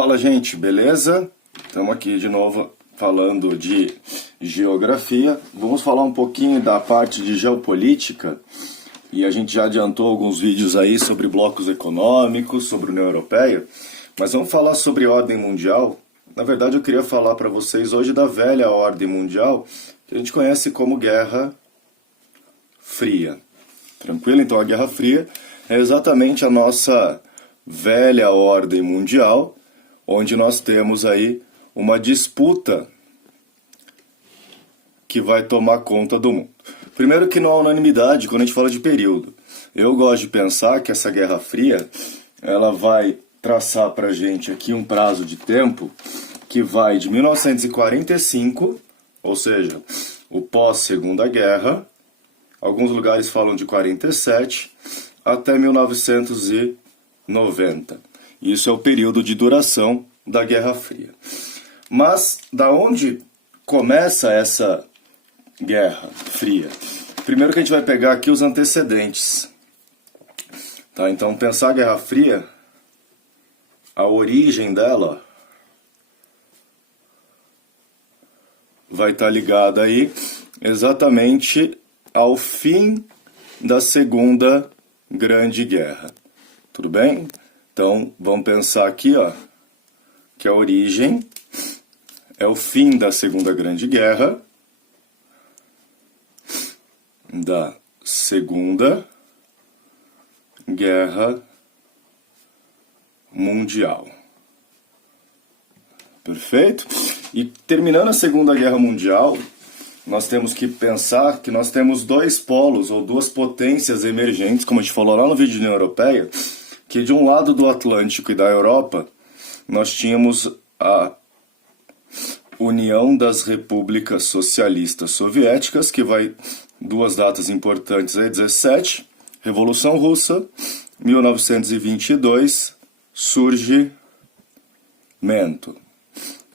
Fala, gente, beleza? Estamos aqui de novo falando de geografia. Vamos falar um pouquinho da parte de geopolítica. E a gente já adiantou alguns vídeos aí sobre blocos econômicos, sobre a União Europeia. Mas vamos falar sobre ordem mundial. Na verdade, eu queria falar para vocês hoje da velha ordem mundial, que a gente conhece como Guerra Fria. Tranquilo? Então, a Guerra Fria é exatamente a nossa velha ordem mundial, onde nós temos aí uma disputa que vai tomar conta do mundo. Primeiro que não há unanimidade quando a gente fala de período. Eu gosto de pensar que essa Guerra Fria, ela vai traçar pra gente aqui um prazo de tempo que vai de 1945, ou seja, o pós-Segunda Guerra, alguns lugares falam de 47, até 1990. Isso é o período de duração da Guerra Fria. Mas, da onde começa essa Guerra Fria? Primeiro que a gente vai pegar aqui os antecedentes. Tá? Então, pensar a Guerra Fria, a origem dela vai estar ligada aí exatamente ao fim da Segunda Grande Guerra. Tudo bem? Então, vamos pensar aqui, ó, que a origem é o fim da Segunda Grande Guerra, da Segunda Guerra Mundial. Perfeito? E terminando a Segunda Guerra Mundial, nós temos que pensar que nós temos dois polos, ou duas potências emergentes, como a gente falou lá no vídeo da União Europeia, que de um lado do Atlântico e da Europa, nós tínhamos a União das Repúblicas Socialistas Soviéticas, que vai, duas datas importantes aí, 17, Revolução Russa, 1922, surgimento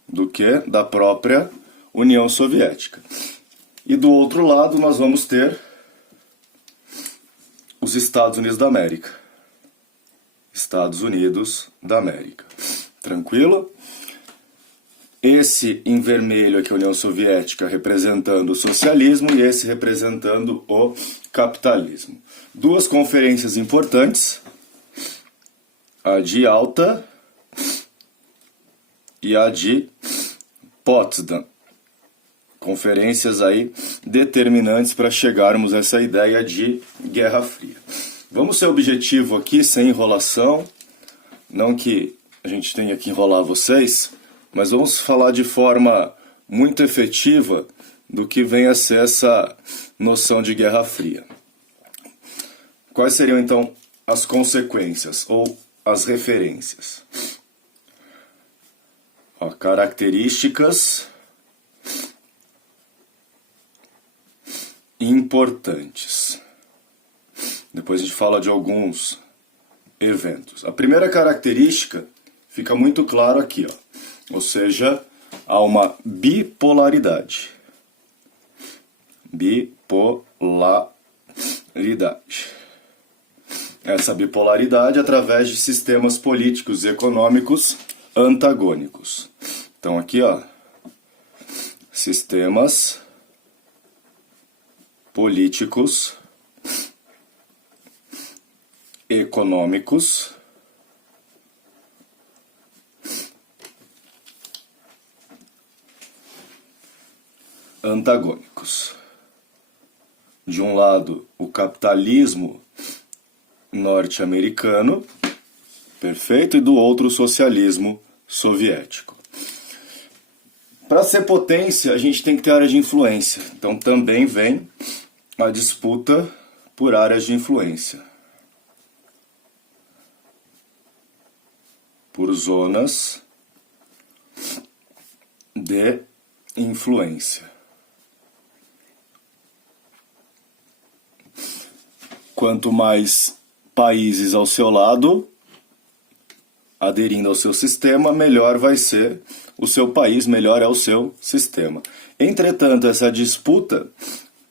do que? Da própria União Soviética. E do outro lado nós vamos ter os Estados Unidos da América. Estados Unidos da América. Tranquilo? Esse em vermelho aqui é a União Soviética representando o socialismo e esse representando o capitalismo. Duas conferências importantes, a de Alta e a de Potsdam. Conferências aí determinantes para chegarmos a essa ideia de Guerra Fria. Vamos ser objetivo aqui, sem enrolação. Não que a gente tenha que enrolar vocês, mas vamos falar de forma muito efetiva do que vem a ser essa noção de Guerra Fria. Quais seriam, então, as consequências ou as referências? Ó, características importantes. Depois a gente fala de alguns eventos. A primeira característica fica muito claro aqui, ó. Ou seja, há uma bipolaridade. Bipolaridade. Essa bipolaridade através de sistemas políticos e econômicos antagônicos. Então aqui, ó, sistemas políticos, econômicos, antagônicos. De um lado, o capitalismo norte-americano, perfeito, e do outro, o socialismo soviético. Para ser potência, a gente tem que ter área de influência. Então também vem a disputa por áreas de influência. Por zonas de influência. Quanto mais países ao seu lado, aderindo ao seu sistema, melhor vai ser o seu país, melhor é o seu sistema. Entretanto, essa disputa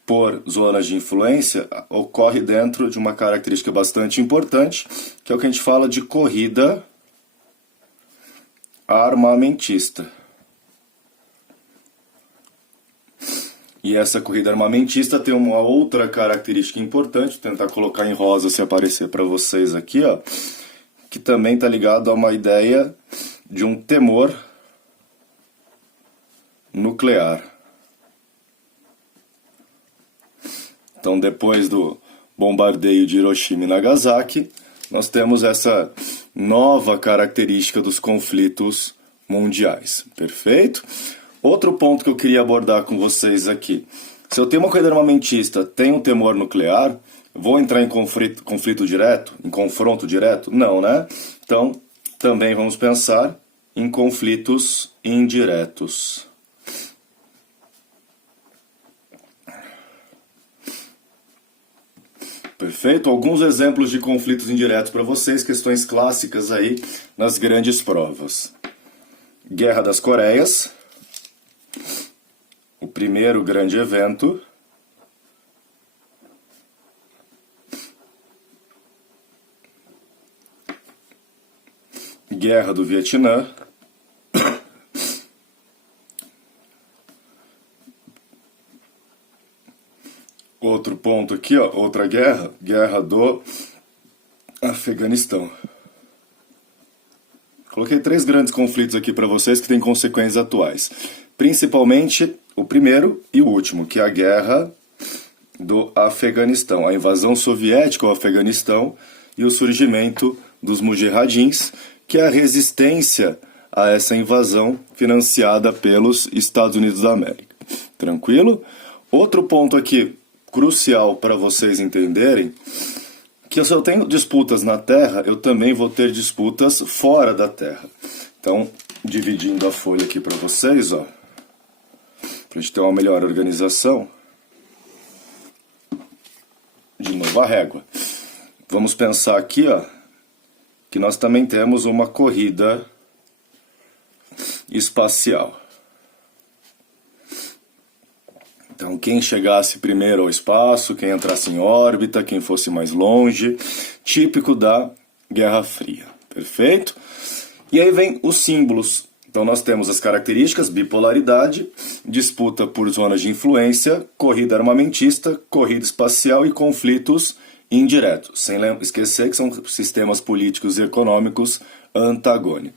por zonas de influência ocorre dentro de uma característica bastante importante, que é o que a gente fala de corrida armamentista. E essa corrida armamentista tem uma outra característica importante, vou tentar colocar em rosa se aparecer para vocês aqui, ó, que também está ligado a uma ideia de um temor nuclear. Então, depois do bombardeio de Hiroshima e Nagasaki, nós temos essa nova característica dos conflitos mundiais. Perfeito? Outro ponto que eu queria abordar com vocês aqui. Se eu tenho uma corrida armamentista, tenho um temor nuclear, vou entrar em conflito direto? Em confronto direto? Não, né? Então, também vamos pensar em conflitos indiretos. Perfeito? Alguns exemplos de conflitos indiretos para vocês, questões clássicas aí nas grandes provas. Guerra das Coreias, o primeiro grande evento. Guerra do Vietnã. Outro ponto aqui, ó, outra guerra, guerra do Afeganistão. Coloquei 3 grandes conflitos aqui para vocês que têm consequências atuais. Principalmente o primeiro e o último, que é a guerra do Afeganistão. A invasão soviética ao Afeganistão e o surgimento dos mujahidins, que é a resistência a essa invasão financiada pelos Estados Unidos da América. Tranquilo? Outro ponto aqui crucial para vocês entenderem, que se eu tenho disputas na Terra, eu também vou ter disputas fora da Terra. Então, dividindo a folha aqui para vocês, ó, para a gente ter uma melhor organização. De novo a régua. Vamos pensar aqui, ó, que nós também temos uma corrida espacial. Então, quem chegasse primeiro ao espaço, quem entrasse em órbita, quem fosse mais longe, típico da Guerra Fria. Perfeito? E aí vem os símbolos. Então, nós temos as características: bipolaridade, disputa por zonas de influência, corrida armamentista, corrida espacial e conflitos indiretos. Sem esquecer que são sistemas políticos e econômicos antagônicos.